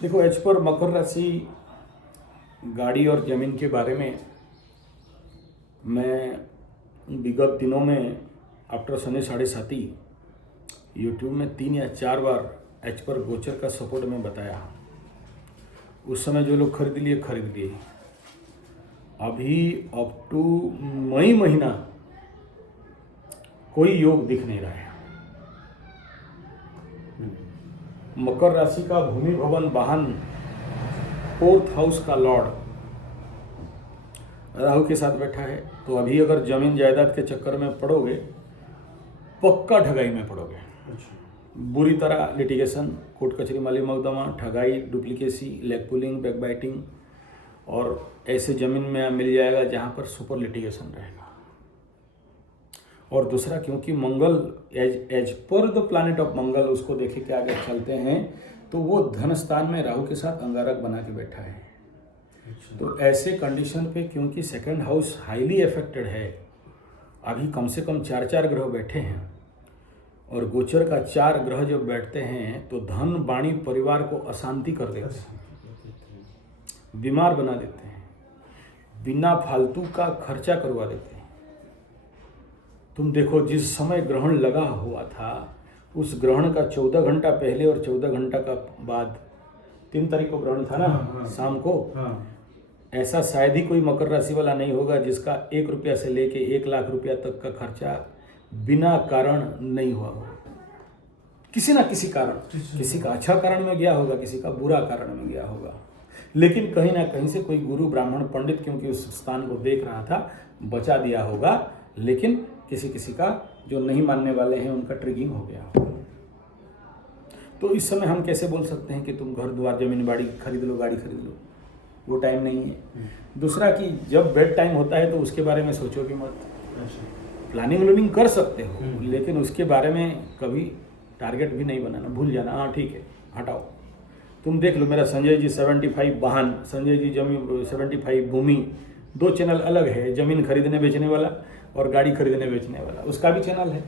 देखो, as per मकर राशि गाड़ी और ज़मीन के बारे में मैं विगत दिनों में आफ्टर शनि 7:30 यूट्यूब में 3 या 4 बार एच पर गोचर का सपोर्ट में बताया। उस समय जो लोग खरीद लिए। अभी अप टू मई महीना कोई योग दिख नहीं रहा है। मकर राशि का भूमि भवन वाहन 4th हाउस का लॉर्ड राहु के साथ बैठा है, तो अभी अगर जमीन जायदाद के चक्कर में पड़ोगे, पक्का ठगाई में पड़ोगे। बुरी तरह लिटिगेशन, कोर्ट कचहरी, माली मुकदमा, ठगाई, duplicacy, leg pulling, back biting, और ऐसे जमीन में मिल जाएगा जहां पर सुपर लिटिगेशन रहेगा। और दूसरा, क्योंकि Mangal as per the planet of Mangal, उसको देखे के आगे चलते हैं तो वो धन स्थान में राहु के साथ अंगारक बना के बैठा है। तो ऐसे कंडीशन पे, क्योंकि सेकंड हाउस हाईली अफेक्टेड है, अभी कम से कम 4 ग्रह बैठे हैं, और गोचर का 4 ग्रह जब बैठते हैं तो धन वाणी परिवार को अशांति कर देते हैं, बीमार बना देते हैं, बिना फालतू का खर्चा करवा देते हैं। तुम देखो, जिस समय ग्रहण लगा हुआ था, उस ग्रहण का 14 घंटा पहले और 14 घंटा का बाद, 3 तारीख को ग्रहण था ना, शाम को। ऐसा शायद ही कोई मकर राशि वाला नहीं होगा जिसका 1 रुपया से लेके 1 लाख रुपया तक का खर्चा बिना कारण नहीं हुआ होगा। किसी ना किसी कारण, किसी का अच्छा कारण में गया होगा, किसी का बुरा कारण में गया होगा, लेकिन कहीं ना कहीं से कोई गुरु, ब्राह्मण, पंडित, क्योंकि उस स्थान को देख रहा था, बचा दिया होगा। लेकिन किसी का जो नहीं मानने वाले हैं उनका ट्रिगिंग हो गया। तो इस समय हम कैसे बोल सकते हैं कि तुम घर द्वार, जमीन बाड़ी खरीद लो, गाड़ी खरीद लो? वो टाइम नहीं है। दूसरा कि जब बेड टाइम होता है तो उसके बारे में सोचो भी मत। प्लानिंग कर सकते हो, लेकिन उसके बारे में कभी टारगेट भी नहीं बनाना, भूल जाना। हाँ ठीक है, हटाओ। तुम देख लो, मेरा संजय जी 75 वाहन, संजय जी जमीन 75 भूमि, 2 चैनल अलग है, जमीन खरीदने बेचने वाला और गाड़ी खरीदने बेचने वाला, उसका भी चैनल है।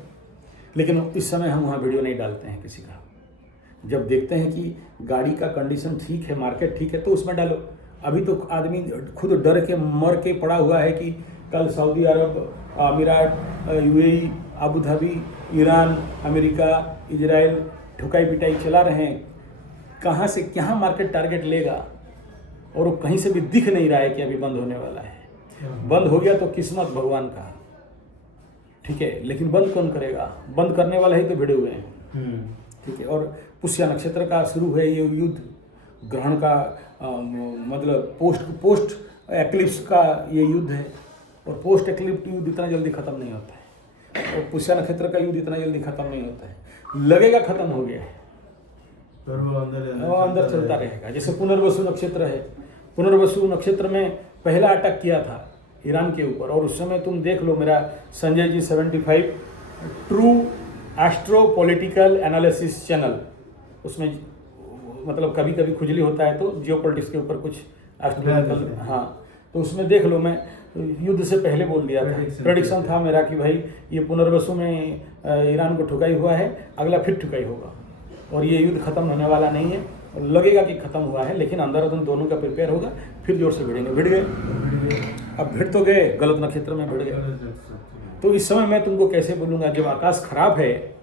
लेकिन इस समय हम वहाँ वीडियो नहीं डालते हैं किसी का। जब देखते हैं कि गाड़ी का कंडीशन ठीक है, मार्केट ठीक है, तो उसमें डालो। अभी तो आदमी खुद डर के मर के पड़ा हुआ है कि कल सऊदी अरब, अमीरात, UAE, Abu Dhabi, Iran, America, Israel ठुकाई पिटाई चला रहे हैं। कहाँ से क्या मार्केट टारगेट लेगा, और वो कहीं से भी दिख नहीं रहा है कि अभी बंद होने वाला है। बंद हो गया तो किस्मत भगवान का, ठीक है, लेकिन बंद कौन करेगा? बंद करने वाला ही तो भिड़े हुए हैं, ठीक है। और पुष्य नक्षत्र का शुरू है ये युद्ध, ग्रहण का मतलब पोस्ट एक्लिप्स का ये युद्ध है, और पोस्ट एक्लिप्स युद्ध इतना जल्दी खत्म नहीं होता है, और पुष्य नक्षत्र का युद्ध इतना जल्दी खत्म नहीं होता है। लगेगा खत्म हो गया है, वो अंदर चलता रहेगा। जैसे पुनर्वसु नक्षत्र है, पुनर्वसु नक्षत्र में पहला अटैक किया था ईरान के ऊपर, और उस समय तुम देख लो, मेरा Sanjay ji 75 true astro political analysis channel, उसमें मतलब कभी कभी खुजली होता है तो जियो पॉलिटिक्स के ऊपर कुछ एस्ट्रोलॉजिकल, हाँ, तो उसमें देख लो, मैं युद्ध से पहले बोल दिया था, प्रेडिक्शन था मेरा कि भाई ये पुनर्वसु में ईरान को ठुकाई हुआ है, अगला फिर ठुकाई होगा, और ये युद्ध खत्म होने वाला नहीं है। और लगेगा कि खत्म हुआ है, लेकिन अंदर दोनों का प्रिपेयर होगा, फिर जोर से भिड़ेंगे। भिड़ गए, अब भिड़ तो गए, गलत नक्षत्र में भिड़ गए। तो इस समय मैं तुमको कैसे बोलूँगा, जब आकाश खराब है,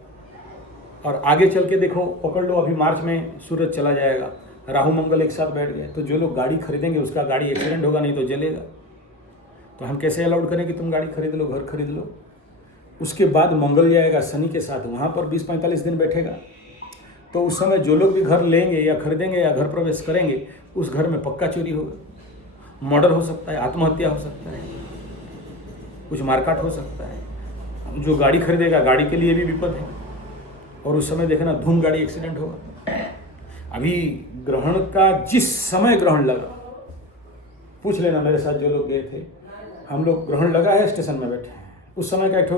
और आगे चल के देखो, पकड़ लो, अभी मार्च में सूरज चला जाएगा, राहु मंगल एक साथ बैठ गए, तो जो लोग गाड़ी खरीदेंगे उसका गाड़ी एक्सीडेंट होगा, नहीं तो जलेगा। तो हम कैसे अलाउड करें कि तुम गाड़ी खरीद लो, घर खरीद लो? उसके बाद मंगल जाएगा शनि के साथ, वहाँ पर 20-45 दिन बैठेगा। तो उस समय जो लोग भी घर लेंगे या खरीदेंगे या घर प्रवेश करेंगे, उस घर में पक्का चोरी होगा, मर्डर हो सकता है, आत्महत्या हो सकता है, कुछ मारकाट हो सकता है। जो गाड़ी खरीदेगा, गाड़ी के लिए भी विपद है, और उस समय देखना धूम गाड़ी एक्सीडेंट होगा। अभी ग्रहण का जिस समय ग्रहण लगा, पूछ लेना मेरे साथ जो लोग गए थे, हम लोग ग्रहण लगा है स्टेशन में बैठे हैं, उस समय का एक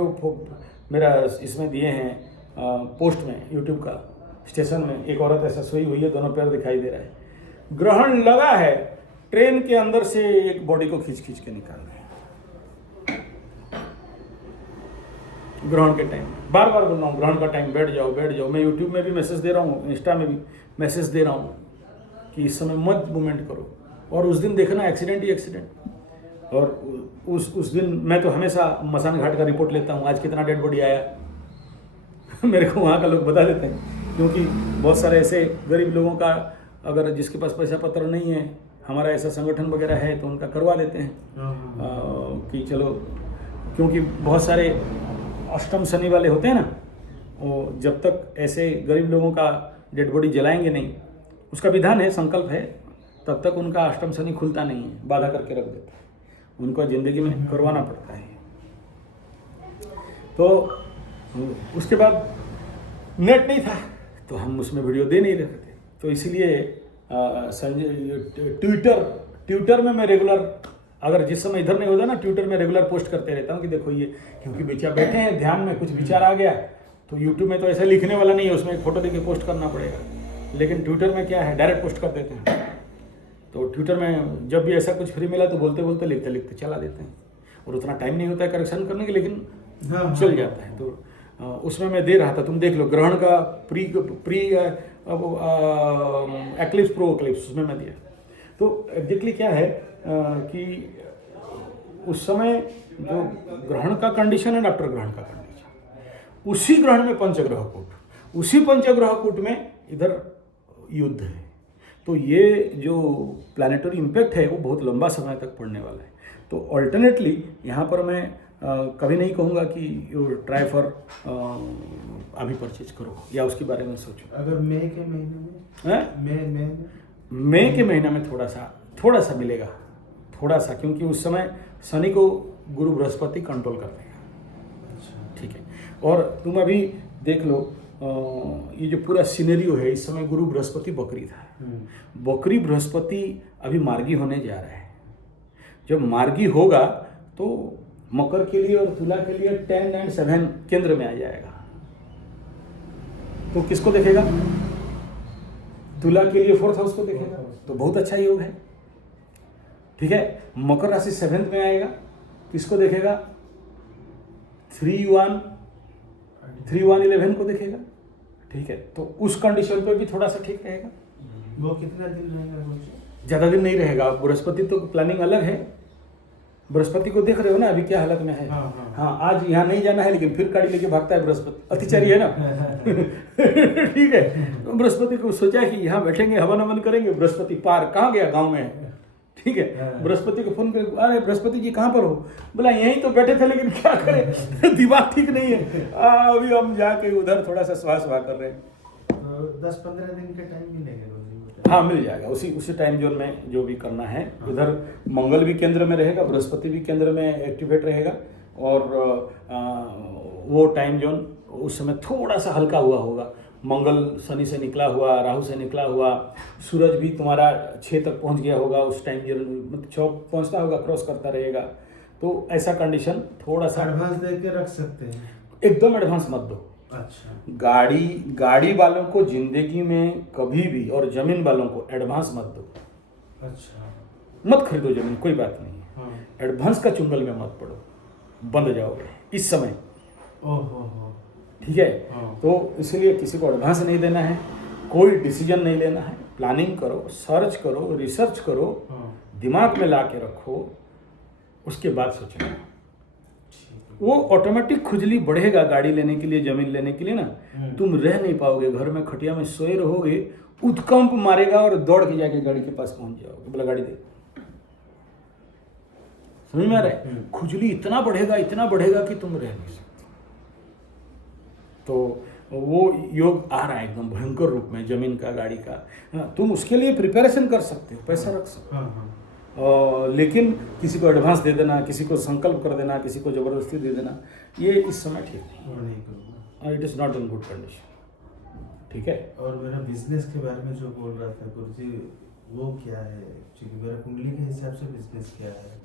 मेरा इसमें दिए हैं पोस्ट में, यूट्यूब का, स्टेशन में एक औरत ऐसा सोई हुई है, दोनों पैर दिखाई दे रहा है, ग्रहण लगा है, ट्रेन के अंदर से एक बॉडी को खींच के निकाल रहे हैं ग्रहण के टाइम। बार बार बोल रहा हूँ, ग्रहण का टाइम बैठ जाओ। मैं यूट्यूब में भी मैसेज दे रहा हूँ, इंस्टा में भी मैसेज दे रहा हूँ, कि इस समय मत मूवमेंट करो, और उस दिन देखना एक्सीडेंट ही एक्सीडेंट। और उस दिन मैं तो हमेशा मसान घाट का रिपोर्ट लेता हूँ, आज कितना डेड बॉडी आया मेरे को वहाँ का लोग बता देते हैं, क्योंकि बहुत सारे ऐसे गरीब लोगों का अगर जिसके पास पैसा पत्र नहीं है, हमारा ऐसा संगठन वगैरह है तो उनका करवा देते हैं कि चलो, क्योंकि बहुत सारे अष्टम शनि वाले होते हैं ना, वो जब तक ऐसे गरीब लोगों का डेड बॉडी जलाएंगे नहीं, उसका विधान है, संकल्प है, तब तक उनका अष्टम शनि खुलता नहीं है, बाधा करके रख देता है, उनको ज़िंदगी में करवाना पड़ता है। तो उसके बाद नेट नहीं था तो हम उसमें वीडियो दे नहीं रहे थे, तो इसलिए संजय ट्विटर में मैं रेगुलर, अगर जिस समय इधर नहीं होता ना, ट्विटर में रेगुलर पोस्ट करते रहता हूँ कि देखो ये, क्योंकि बच्चा बैठे हैं ध्यान में, कुछ विचार आ गया तो यूट्यूब में तो ऐसा लिखने वाला नहीं है, उसमें एक फ़ोटो देके पोस्ट करना पड़ेगा, लेकिन ट्विटर में क्या है, डायरेक्ट पोस्ट कर देते हैं। तो ट्विटर में जब भी ऐसा कुछ फ्री मिला तो बोलते बोलते लिखते लिखते चला देते हैं, और उतना टाइम नहीं होता है करेक्शन करने के, लेकिन चल जाता है। तो उसमें मैं दे रहा था, तुम देख लो, ग्रहण का प्री एक्लिप्स प्रो एक्लिप्स उसमें मैं दिया। तो एग्जैक्टली क्या है कि उस समय जो ग्रहण का कंडीशन है, आफ्टर ग्रहण का कंडीशन, उसी ग्रहण में पंचग्रह कूट, उसी पंचग्रह कूट में इधर युद्ध है। तो ये जो प्लानिटरी इम्पैक्ट है वो बहुत लंबा समय तक पड़ने वाला है। तो अल्टरनेटली यहाँ पर मैं कभी नहीं कहूँगा कि यू ट्राई फॉर अभी परचेज करो या उसके बारे में सोचो। अगर मई के महीने में मई के महीना में थोड़ा सा मिलेगा, थोड़ा सा, क्योंकि उस समय शनि को गुरु बृहस्पति कंट्रोल कर देगा। अच्छा, ठीक है। और तुम अभी देख लो, ये जो पूरा सिनेरियो है, इस समय गुरु बृहस्पति बकरी था, बकरी बृहस्पति अभी मार्गी होने जा रहा है। जब मार्गी होगा तो मकर के लिए और तुला के लिए 10 and 7 केंद्र में आ जाएगा। तो किसको देखेगा? तुला के लिए 4th हाउस को देखेगा, तो बहुत अच्छा योग है। ठीक है। मकर राशि 7th में आएगा, किसको देखेगा? 3-1-11 को देखेगा। ठीक है। तो उस कंडीशन पे भी थोड़ा सा ठीक रहेगा। वो कितना दिन रहेगा? ज़्यादा दिन नहीं रहेगा। बृहस्पति तो प्लानिंग अलग है, बृहस्पति को देख रहे हो ना अभी क्या हालत में है। हाँ, आज यहाँ नहीं जाना है, लेकिन फिर गाड़ी लेके भागता है बृहस्पति, अतिचारी है ना। ठीक है। तो बृहस्पति को सोचा कि यहाँ बैठेंगे, हवन हवन करेंगे, बृहस्पति पार कहाँ गया, गाँव में है। ठीक है। बृहस्पति को फोन कर, अरे बृहस्पति जी कहाँ पर हो? बोला यहीं तो बैठे थे, लेकिन क्या करें, दिमाग ठीक नहीं है। अभी हम जाके उधर थोड़ा सा स्वास्थ्य सेवा कर रहे हैं। तो 10-15 दिन का टाइम मिलेगा? हाँ, मिल जाएगा। उसी टाइम जोन में जो भी करना है। उधर मंगल भी केंद्र में रहेगा, बृहस्पति भी केंद्र में एक्टिवेट रहेगा, और वो टाइम जोन उस समय थोड़ा सा हल्का हुआ होगा। मंगल शनि से निकला हुआ, राहु से निकला हुआ, सूरज भी तुम्हारा 6 तक पहुंच गया होगा उस टाइम जोन, मतलब 6 पहुंचता होगा, क्रॉस करता रहेगा। तो ऐसा कंडीशन थोड़ा सा एडवांस दे के रख सकते हैं। एकदम एडवांस मत दो। अच्छा। गाड़ी वालों को जिंदगी में कभी भी, और जमीन वालों को एडवांस मत दो। अच्छा। मत खरीदो जमीन, कोई बात नहीं है। हाँ। एडवांस का चुंगल में मत पड़ो, बंद जाओगे इस समय। ओहो। ठीक है। हाँ। तो इसलिए किसी को एडवांस नहीं देना है, कोई डिसीजन नहीं लेना है। प्लानिंग करो, सर्च करो, रिसर्च करो, दिमाग में ला के रखो, उसके बाद सोचना। वो ऑटोमेटिक खुजली बढ़ेगा गाड़ी लेने के लिए, जमीन लेने के लिए ना। तुम रह नहीं पाओगे, घर में खटिया में सोए रहोगे, उत्कंप मारेगा और दौड़ के जाके गाड़ी के पास पहुंच जाओगे, बोला गाड़ी दे। समझ में आ रहा है? खुजली इतना बढ़ेगा कि तुम रह नहीं सकते। तो वो योग आ रहा है एकदम भयंकर रूप में, जमीन का, गाड़ी का। तुम उसके लिए प्रिपरेशन कर सकते हो, पैसा रख सकते हो। लेकिन किसी को एडवांस दे देना, किसी को संकल्प कर देना, किसी को जबरदस्ती दे देना, ये इस समय ठीक नहीं। It is not in good condition. ठीक है। और मेरा बिजनेस के बारे में जो बोल रहा था गुरुजी, वो क्या है? क्योंकि मेरा कुंडली के हिसाब से बिजनेस क्या है?